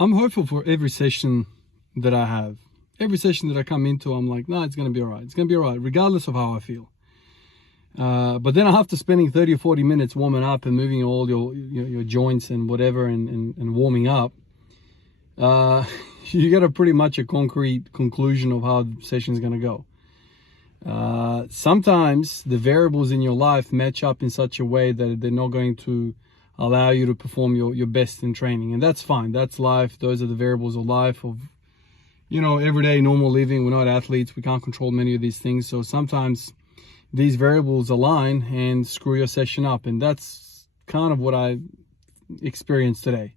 I'm hopeful for every session that I have. Every session that I come into, I'm like, no, it's going to be all right. It's going to be all right, regardless of how I feel. But then after spending 30 or 40 minutes warming up and moving all your joints and whatever and warming up, you get a pretty much a concrete conclusion of how the session is going to go. Sometimes the variables in your life match up in such a way that they're not going to allow you to perform your best in training, and that's fine. That's life. Those are the variables of life, of everyday normal living. We're not athletes, we can't control many of these things, so sometimes these variables align and screw your session up, and that's kind of what I experienced today.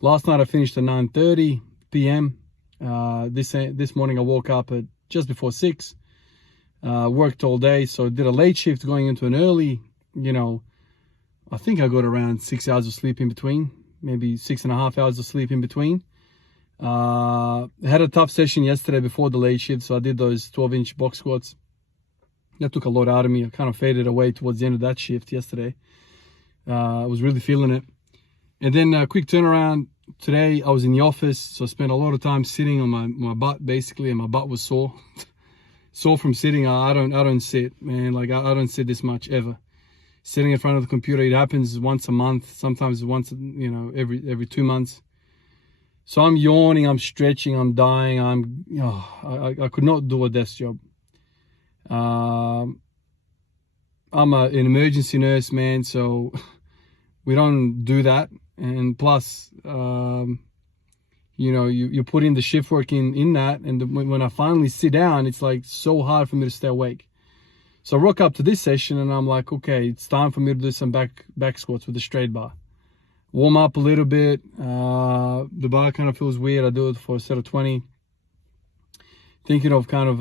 Last night I finished at 9:30 p.m. This morning I woke up at just before 6. Worked all day, so did a late shift going into an early. I think I got around 6 hours of sleep in between, maybe 6.5 hours of sleep in between. I had a tough session yesterday before the late shift, so I did those 12-inch box squats. That took a lot out of me. I kind of faded away towards the end of that shift yesterday. I was really feeling it. And then a quick turnaround. Today I was in the office, so I spent a lot of time sitting on my butt basically, and my butt was sore. Sore from sitting. I don't sit, man. Like I don't sit this much ever. Sitting in front of the computer, it happens once a month, sometimes once, every 2 months. So I'm yawning, I'm stretching, I'm dying. I could not do a desk job. I'm an emergency nurse, man, so we don't do that. And plus, you put in the shift work in that, and when I finally sit down, it's like so hard for me to stay awake. So I rock up to this session and I'm like, okay, it's time for me to do some back squats with a straight bar. Warm up a little bit. The bar kind of feels weird. I do it for a set of 20. Thinking of kind of,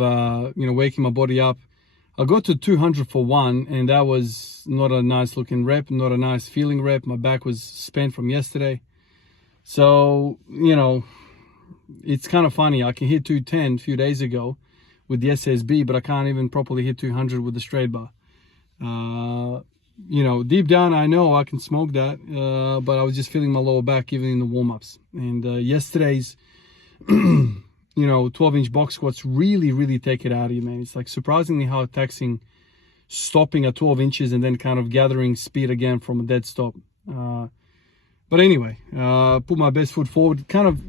waking my body up. I got to 200 for one, and that was not a nice looking rep, not a nice feeling rep. My back was spent from yesterday. So, it's kind of funny. I can hit 210 a few days ago with the SSB, but I can't even properly hit 200 with the straight bar. Deep down, I know I can smoke that, but I was just feeling my lower back even in the warm-ups. And yesterday's, 12-inch box squats really take it out of you, man. It's like surprisingly how taxing stopping at 12 inches and then kind of gathering speed again from a dead stop. But anyway, put my best foot forward. Kind of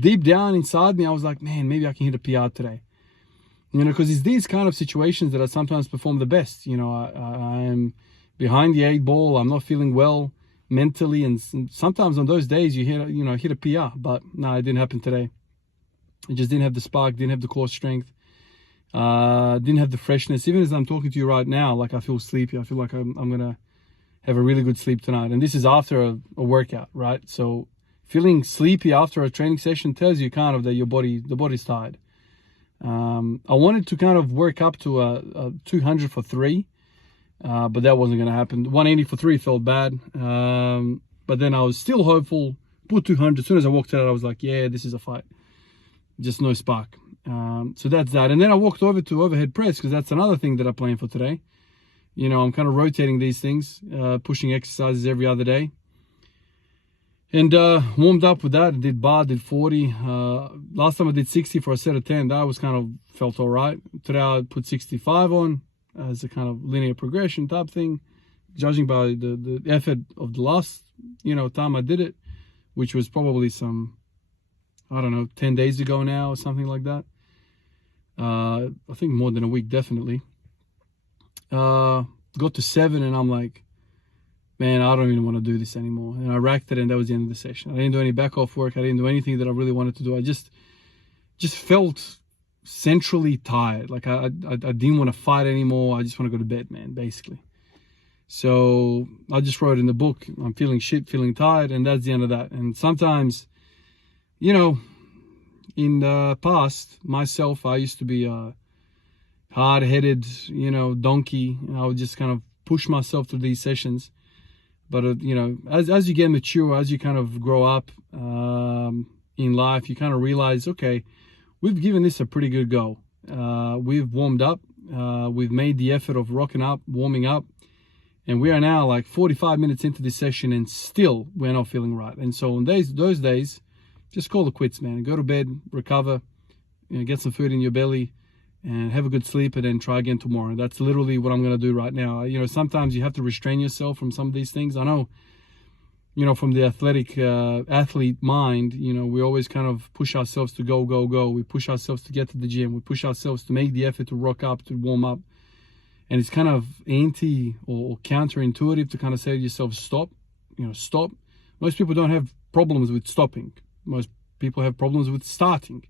deep down inside me, I was like, man, maybe I can hit a PR today. Because it's these kind of situations that I sometimes perform the best. I am behind the 8 ball. I'm not feeling well mentally, and sometimes on those days you hit a PR. But no, it didn't happen today. It just didn't have the spark, didn't have the core strength, didn't have the freshness. Even as I'm talking to you right now, like I feel sleepy. I feel like I'm gonna have a really good sleep tonight, and this is after a workout, right? So feeling sleepy after a training session tells you kind of that the body's tired. I wanted to kind of work up to a 200 for 3, but that wasn't going to happen. 180 for 3 felt bad, but then I was still hopeful. Put 200. As soon as I walked out, I was like, yeah, this is a fight. Just no spark. So that's that. And then I walked over to overhead press, because that's another thing that I plan for today. I'm kind of rotating these things, pushing exercises every other day. And warmed up with that. I did bar, did 40. Last time I did 60 for a set of 10. That was kind of felt all right. Today I put 65 on as a kind of linear progression type thing, judging by the effort of the last time I did it, which was probably some, I don't know, 10 days ago now or something like that. I think more than a week, definitely. Got to 7 and I'm like, man, I don't even want to do this anymore. And I racked it, and that was the end of the session. I didn't do any back off work. I didn't do anything that I really wanted to do. I just felt centrally tired. Like I didn't want to fight anymore. I just want to go to bed, man, basically. So I just wrote in the book, I'm feeling shit, feeling tired, and that's the end of that. And sometimes, in the past, myself, I used to be a hard-headed, donkey. And I would just kind of push myself through these sessions. But, as you get mature, as you kind of grow up in life, you kind of realize, okay, we've given this a pretty good go. We've warmed up. We've made the effort of warming up. And we are now like 45 minutes into this session, and still we're not feeling right. And so on those days, just call it quits, man. Go to bed, recover, get some food in your belly, and have a good sleep, and then try again tomorrow. That's literally what I'm going to do right now. Sometimes you have to restrain yourself from some of these things. I know, from the athlete mind, we always kind of push ourselves to go, go, go. We push ourselves to get to the gym. We push ourselves to make the effort to rock up, to warm up. And it's kind of anti or counterintuitive to kind of say to yourself, stop, stop. Most people don't have problems with stopping. Most people have problems with starting.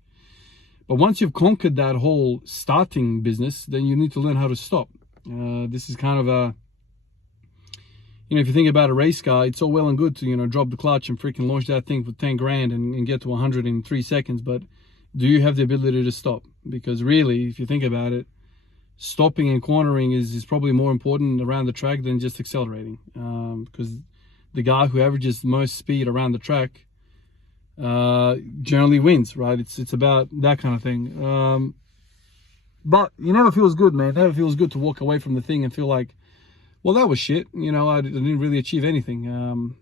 But once you've conquered that whole starting business, then you need to learn how to stop. This is kind of if you think about a race car, it's all well and good to, drop the clutch and freaking launch that thing for 10 grand and get to 100 in 3 seconds. But do you have the ability to stop? Because really, if you think about it, stopping and cornering is probably more important around the track than just accelerating. Because the guy who averages the most speed around the track generally wins, right? It's about that kind of thing. But it never feels good, man. It never feels good to walk away from the thing and feel like, well, that was shit. I didn't really achieve anything.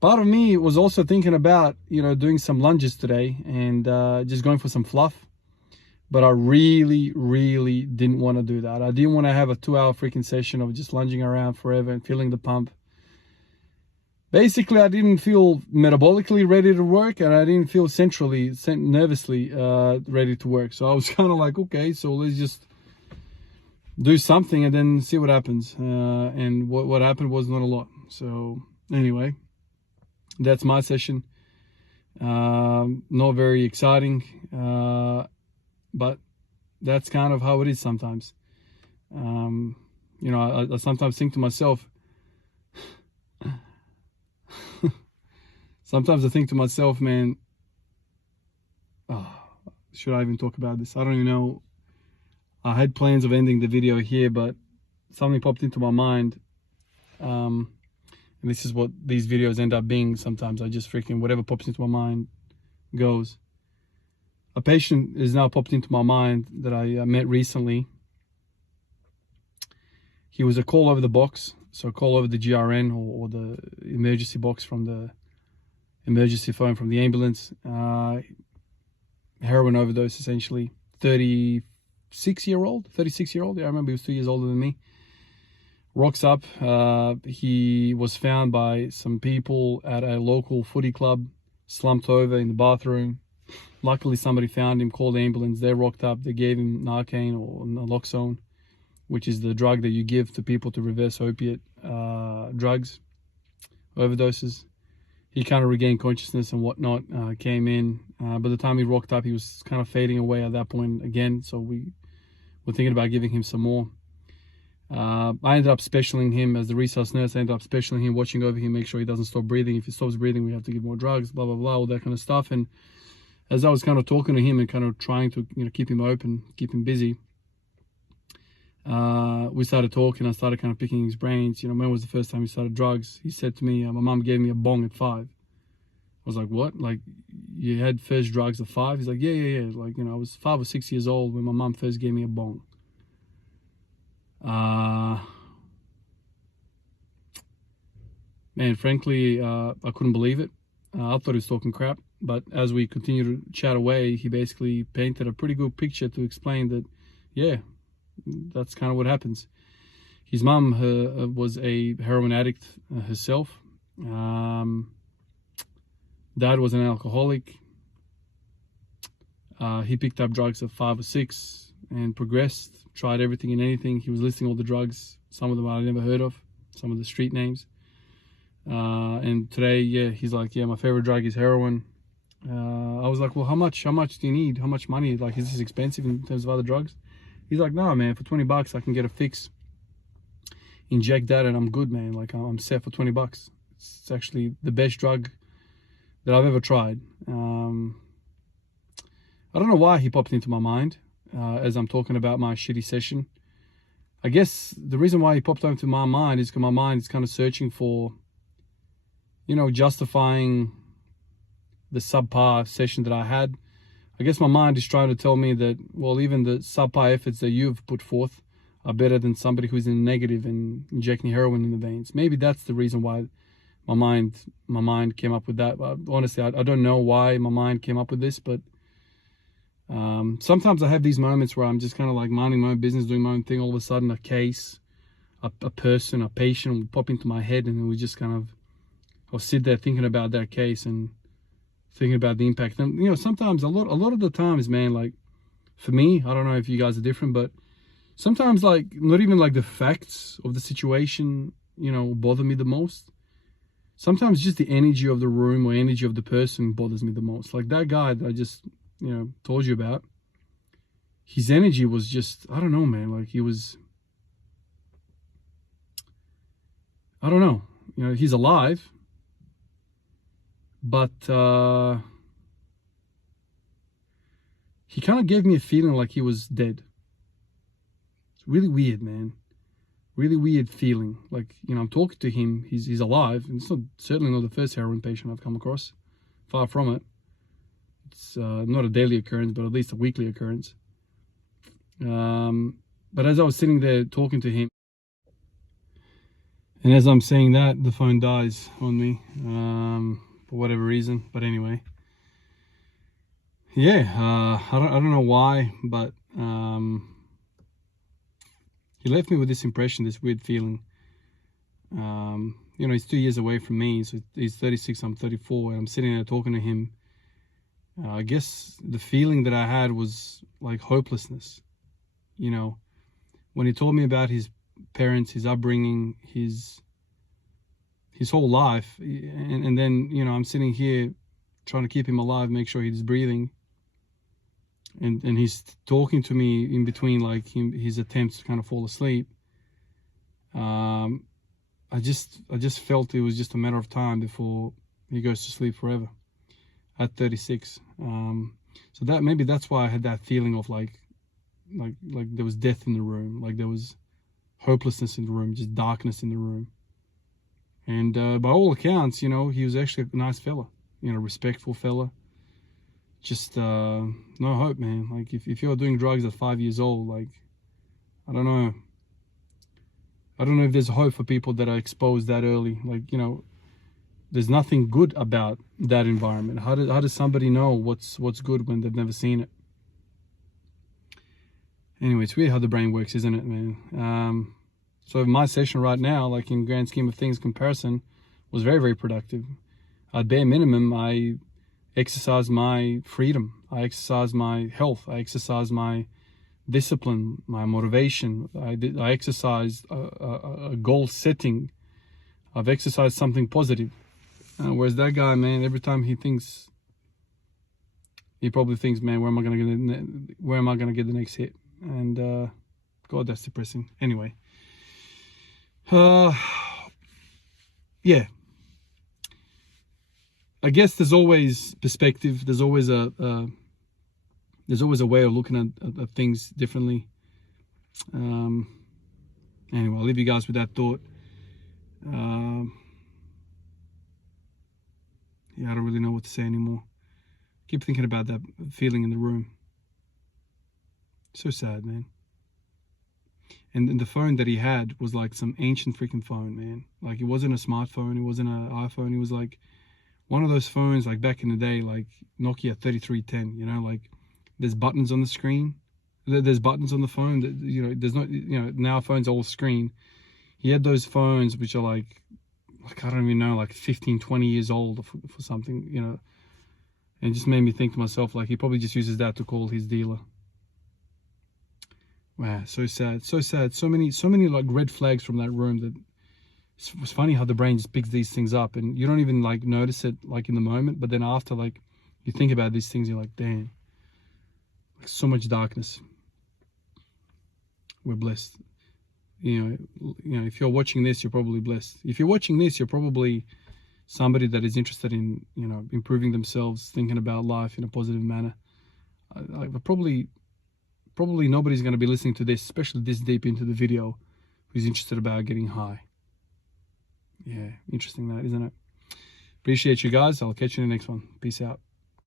Part of me was also thinking about, doing some lunges today and just going for some fluff. But I really, really didn't want to do that. I didn't want to have a 2-hour freaking session of just lunging around forever and feeling the pump. Basically, I didn't feel metabolically ready to work, and I didn't feel nervously ready to work. So I was kind of like, okay, so let's just do something and then see what happens. And what happened was not a lot. So anyway, that's my session. Not very exciting, but that's kind of how it is sometimes. I sometimes think to myself, man, should I even talk about this? I don't even know. I had plans of ending the video here, but something popped into my mind. And this is what these videos end up being sometimes. I just freaking, whatever pops into my mind goes. A patient is now popped into my mind that I met recently. He was a call over the box. So call over the GRN or the emergency box from the emergency phone from the ambulance. Heroin overdose, essentially. 36-year-old. Yeah, I remember he was 2 years older than me. Rocks up. He was found by some people at a local footy club, slumped over in the bathroom. Luckily, somebody found him, called the ambulance. They rocked up. They gave him Narcan or naloxone, which is the drug that you give to people to reverse opiate drugs, overdoses. He kind of regained consciousness and whatnot, came in. By the time he rocked up, he was kind of fading away at that point again. So we were thinking about giving him some more. I ended up specialing him as the resus nurse. I ended up specialing him, watching over him, make sure he doesn't stop breathing. If he stops breathing, we have to give more drugs, blah, blah, blah, all that kind of stuff. And as I was kind of talking to him and kind of trying to, keep him open, keep him busy, we started talking. I started kind of picking his brains. When was the first time he started drugs? He said to me, my mom gave me a bong at 5. I was like, what? Like, you had first drugs at 5? He's like, yeah. Like, I was 5 or 6 years old when my mom first gave me a bong. Man, frankly, I couldn't believe it. I thought he was talking crap. But as we continued to chat away, he basically painted a pretty good picture to explain that, yeah, that's kind of what happens. His mum was a heroin addict herself. Dad was an alcoholic. He picked up drugs at 5 or 6 and progressed, tried everything and anything. He was listing all the drugs. Some of them I never heard of, some of the street names. And today, yeah, he's like, yeah, my favorite drug is heroin. I was like, well, how much do you need? How much money? Like, is this expensive in terms of other drugs? He's like, no, man, for 20 bucks, I can get a fix. Inject that and I'm good, man. Like, I'm set for 20 bucks. It's actually the best drug that I've ever tried. I don't know why he popped into my mind as I'm talking about my shitty session. I guess the reason why he popped into my mind is because my mind is kind of searching for, justifying the subpar session that I had. I guess my mind is trying to tell me that, well, even the subpar efforts that you've put forth are better than somebody who's in negative and injecting heroin in the veins. Maybe that's the reason why my mind came up with that. Honestly, I don't know why my mind came up with this, but sometimes I have these moments where I'm just kind of like minding my own business, doing my own thing. All of a sudden, a case, a person, a patient will pop into my head, and then we just kind of, I'll sit there thinking about that case and thinking about the impact. And you know, sometimes a lot of the times, man, like for me, I don't know if you guys are different, but sometimes like not even like the facts of the situation, you know, bother me the most. Sometimes just the energy of the room or energy of the person bothers me the most. Like that guy that I just, you know, told you about, his energy was just, I don't know, man, like he was, I don't know, you know, he's alive, but he kind of gave me a feeling like he was dead. It's really weird, man. Really weird feeling. Like, you know, I'm talking to him, he's alive, and it's not, certainly not the first heroin patient I've come across. Far from it. It's not a daily occurrence, but at least a weekly occurrence. But as I was sitting there talking to him, and as I'm saying that, the phone dies on me, for whatever reason. But anyway, yeah, I don't know why, but he left me with this impression, this weird feeling. You know, he's 2 years away from me, so he's 36, I'm 34, and I'm sitting there talking to him. I guess the feeling that I had was like hopelessness. You know, when he told me about his parents, his upbringing, his whole life, and then, you know, I'm sitting here trying to keep him alive, make sure he's breathing, and he's talking to me in between like his attempts to kind of fall asleep. I just felt it was just a matter of time before he goes to sleep forever at 36. So that, maybe that's why I had that feeling of like there was death in the room, like there was hopelessness in the room, just darkness in the room. And by all accounts, you know, he was actually a nice fella, you know, respectful fella. Just no hope, man. Like if you're doing drugs at 5 years old, like I don't know if there's hope for people that are exposed that early. Like, you know, there's nothing good about that environment. How does somebody know what's good when they've never seen it? Anyway, it's weird how the brain works, isn't it, man? So my session right now, like in grand scheme of things, comparison, was very, very productive. At bare minimum, I exercised my freedom. I exercised my health. I exercised my discipline, my motivation. I exercised a goal setting. I've exercised something positive. Whereas that guy, man, every time he probably thinks, man, where am I gonna get the next hit? And God, that's depressing. Anyway, yeah. I guess there's always perspective. There's always a way of looking at things differently. Anyway, I'll leave you guys with that thought. Yeah, I don't really know what to say anymore. Keep thinking about that feeling in the room. So sad, man. And the phone that he had was like some ancient freaking phone, man. Like it wasn't a smartphone, it wasn't an iPhone, it was like one of those phones like back in the day, like Nokia 3310, you know, like there's buttons on the screen. There's buttons on the phone that, you know, there's not, you know, now phones are all screen. He had those phones which are like I don't even know, like 15, 20 years old for something, you know. And it just made me think to myself, like he probably just uses that to call his dealer. Wow, so sad, so sad. So many like red flags from that room. That it's funny how the brain just picks these things up, and you don't even like notice it like in the moment, but then after, like you think about these things, you're like, damn, like so much darkness. We're blessed. You know, if you're watching this, you're probably blessed. If you're watching this, you're probably somebody that is interested in, you know, improving themselves, thinking about life in a positive manner. Probably nobody's going to be listening to this, especially this deep into the video, who's interested about getting high. Yeah, interesting that, isn't it? Appreciate you guys. I'll catch you in the next one. Peace out.